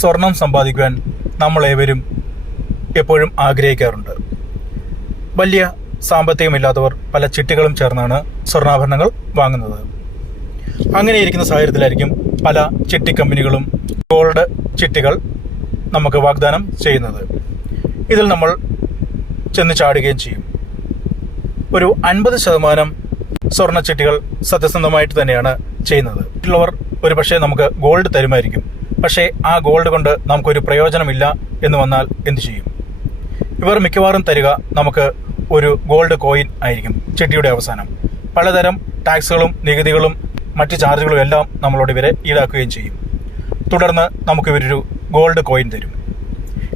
സ്വർണം സമ്പാദിക്കുവാൻ നമ്മളേവരും എപ്പോഴും ആഗ്രഹിക്കാറുണ്ട്. വലിയ സാമ്പത്തികമില്ലാത്തവർ പല ചിട്ടികളും ചേർന്നാണ് സ്വർണാഭരണങ്ങൾ വാങ്ങുന്നത്. അങ്ങനെ ഇരിക്കുന്ന സാഹചര്യത്തിലായിരിക്കും പല ചിട്ടി കമ്പനികളും ഗോൾഡ് ചിട്ടികൾ നമുക്ക് വാഗ്ദാനം ചെയ്യുന്നത്. ഇതിൽ നമ്മൾ ചെന്ന് ചാടുകയും ചെയ്യും. ഒരു അൻപത് ശതമാനം സ്വർണ ചിട്ടികൾ സത്യസന്ധമായിട്ട് തന്നെയാണ് ചെയ്യുന്നത്. മറ്റുള്ളവർ ഒരു പക്ഷേ നമുക്ക് ഗോൾഡ് തരുമായിരിക്കും. പക്ഷേ ആ ഗോൾഡ് കൊണ്ട് നമുക്കൊരു പ്രയോജനമില്ല എന്ന് വന്നാൽ എന്തു ചെയ്യും? ഇവർ മിക്കവാറും തരിക നമുക്ക് ഒരു ഗോൾഡ് കോയിൻ ആയിരിക്കും ചിട്ടിയുടെ അവസാനം. പലതരം ടാക്സുകളും നികുതികളും മറ്റ് ചാർജുകളും എല്ലാം നമ്മളോട് ഇവരെ ഈടാക്കുകയും ചെയ്യും. തുടർന്ന് നമുക്ക് ഇവരൊരു ഗോൾഡ് കോയിൻ തരും.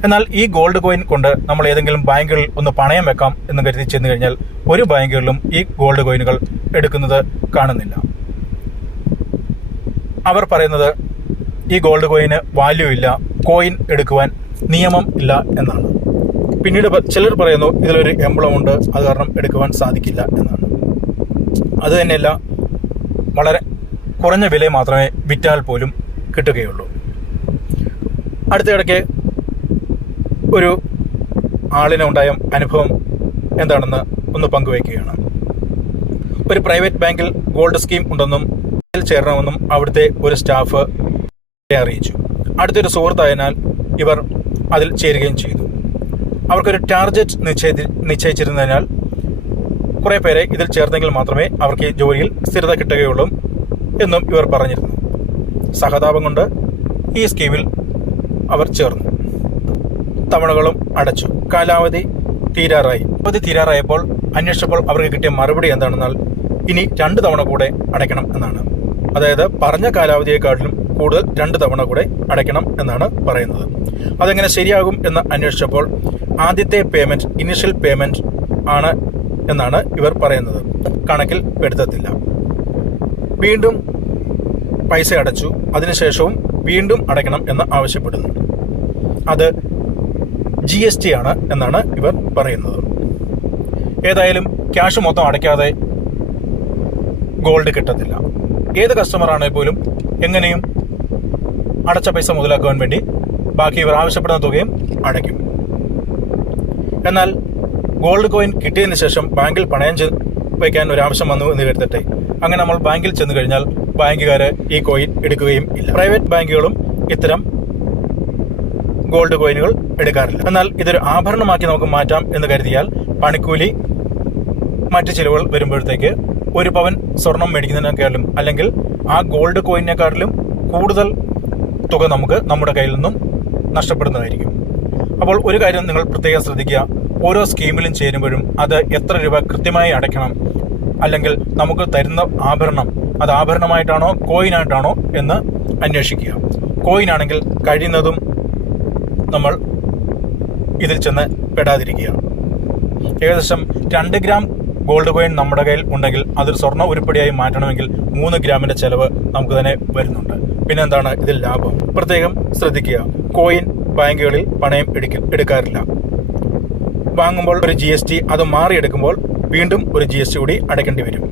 എന്നാൽ ഈ ഗോൾഡ് കോയിൻ കൊണ്ട് നമ്മൾ ഏതെങ്കിലും ബാങ്കുകളിൽ ഒന്ന് പണയം വെക്കാം എന്ന് കരുതി ചെന്ന് കഴിഞ്ഞാൽ ഒരു ബാങ്കുകളിലും ഈ ഗോൾഡ് കോയിനുകൾ എടുക്കുന്നത് കാണുന്നില്ല. അവർ പറയുന്നത് ഈ ഗോൾഡ് കോയിന് വാല്യൂ ഇല്ല കോയിൻ എടുക്കുവാൻ നിയമം ഇല്ല എന്നാണ്. പിന്നീട് ചിലർ പറയുന്നു ഇതിലൊരു എംബ്ലം ഉണ്ട് അത് കാരണം എടുക്കുവാൻ സാധിക്കില്ല എന്നാണ്. അത് തന്നെയല്ല വളരെ കുറഞ്ഞ വില മാത്രമേ വിറ്റാൽ പോലും കിട്ടുകയുള്ളൂ. അടുത്തിടയ്ക്ക് ഒരു ആളിനുണ്ടായ അനുഭവം എന്താണെന്ന് ഒന്ന് പങ്കുവയ്ക്കുകയാണ്. ഒരു പ്രൈവറ്റ് ബാങ്കിൽ ഗോൾഡ് സ്കീം ഉണ്ടെന്നും ചേരണമെന്നും അവിടുത്തെ ഒരു സ്റ്റാഫ് അറിയിച്ചു. അടുത്തൊരു സുഹൃത്തായതിനാൽ ഇവർ അതിൽ ചേരുകയും ചെയ്തു. അവർക്കൊരു ടാർഗറ്റ് നിശ്ചയി നിശ്ചയിച്ചിരുന്നതിനാൽ കുറേ പേരെ ഇതിൽ ചേർന്നെങ്കിൽ മാത്രമേ അവർക്ക് ജോലിയിൽ സ്ഥിരത കിട്ടുകയുള്ളൂ എന്നും ഇവർ പറഞ്ഞിരുന്നു. സഹതാപം കൊണ്ട് ഈ സ്കീമിൽ അവർ ചേർന്നു. തവണകളും അടച്ചു. കാലാവധി തീരാറായി. അവധി തീരാറായപ്പോൾ അന്വേഷിച്ചപ്പോൾ അവർക്ക് കിട്ടിയ മറുപടി എന്താണെന്നാൽ ഇനി രണ്ട് തവണ കൂടെ അടയ്ക്കണം എന്നാണ്. അതായത് പറഞ്ഞ കാലാവധിയെക്കാട്ടിലും കൂടുതൽ രണ്ട് തവണ കൂടെ അടയ്ക്കണം എന്നാണ് പറയുന്നത്. അതെങ്ങനെ ശരിയാകും എന്ന് അന്വേഷിച്ചപ്പോൾ ആദ്യത്തെ പേയ്മെന്റ് ഇനിഷ്യൽ പേയ്മെന്റ് ആണ് എന്നാണ് ഇവർ പറയുന്നത്. കണക്കിൽ പെടുത്തത്തില്ല. വീണ്ടും പൈസ അടച്ചു. അതിനുശേഷവും വീണ്ടും അടയ്ക്കണം എന്ന് ആവശ്യപ്പെടുന്നു. അത് ജി എസ് ടി ആണ് എന്നാണ് ഇവർ പറയുന്നത്. ഏതായാലും ക്യാഷ് മൊത്തം അടയ്ക്കാതെ ഗോൾഡ് കിട്ടത്തില്ല. ഏത് കസ്റ്റമർ ആണെങ്കിൽ പോലും എങ്ങനെയും അടച്ച പൈസ മുതലാക്കുവാൻ വേണ്ടി ബാക്കി ഇവർ ആവശ്യപ്പെടുന്ന തുകയും അടയ്ക്കും. എന്നാൽ ഗോൾഡ് കോയിൻ കിട്ടിയതിന് ശേഷം ബാങ്കിൽ പണയം വയ്ക്കാൻ ഒരു ആവശ്യം വന്നു എന്ന് കരുതട്ടെ. അങ്ങനെ നമ്മൾ ബാങ്കിൽ ചെന്ന് കഴിഞ്ഞാൽ ബാങ്കുകാർ ഈ കോയിൻ എടുക്കുകയും ഇല്ല. പ്രൈവറ്റ് ബാങ്കുകളും ഇത്തരം ഗോൾഡ് കോയിനുകൾ എടുക്കാറില്ല. എന്നാൽ ഇതൊരു ആഭരണമാക്കി നമുക്ക് മാറ്റാം എന്ന് കരുതിയാൽ പണിക്കൂലി മറ്റ് ചിലവുകൾ വരുമ്പോഴത്തേക്ക് ഒരു പവൻ സ്വർണം മേടിക്കുന്നതിനേക്കാളും അല്ലെങ്കിൽ ആ ഗോൾഡ് കോയിനെക്കാളും കൂടുതൽ തുക നമുക്ക് നമ്മുടെ കയ്യിൽ നിന്നും നഷ്ടപ്പെടുന്നതായിരിക്കും. അപ്പോൾ ഒരു കാര്യം നിങ്ങൾ പ്രത്യേകം ശ്രദ്ധിക്കുക. ഓരോ സ്കീമിലും ചേരുമ്പോഴും അത് എത്ര രൂപ കൃത്യമായി അടയ്ക്കണം അല്ലെങ്കിൽ നമുക്ക് തരുന്ന ആഭരണം അത് ആഭരണമായിട്ടാണോ കോയിനായിട്ടാണോ എന്ന് അന്വേഷിക്കുക. കോയിനാണെങ്കിൽ കഴിയുന്നതും നമ്മൾ ഇതിൽ ചെന്ന് പെടാതിരിക്കുക. ഏകദേശം രണ്ട് ഗ്രാം ഗോൾഡ് കോയിൻ നമ്മുടെ കയ്യിൽ ഉണ്ടെങ്കിൽ അതൊരു സ്വർണ ഉരുപ്പടിയായി മാറ്റണമെങ്കിൽ മൂന്ന് ഗ്രാമിന്റെ ചെലവ് നമുക്ക് തന്നെ വരുന്നുണ്ട്. പിന്നെ എന്താണ് ഇതിൽ ലാഭം? പ്രത്യേകം ശ്രദ്ധിക്കുക. കോയിൻ ബാങ്കുകളിൽ പണയം എടുക്ക എടുക്കാറില്ല. വാങ്ങുമ്പോൾ ഒരു ജി എസ് ടി അത് മാറിയെടുക്കുമ്പോൾ വീണ്ടും ഒരു ജി എസ് ടി കൂടി അടയ്ക്കേണ്ടി വരും.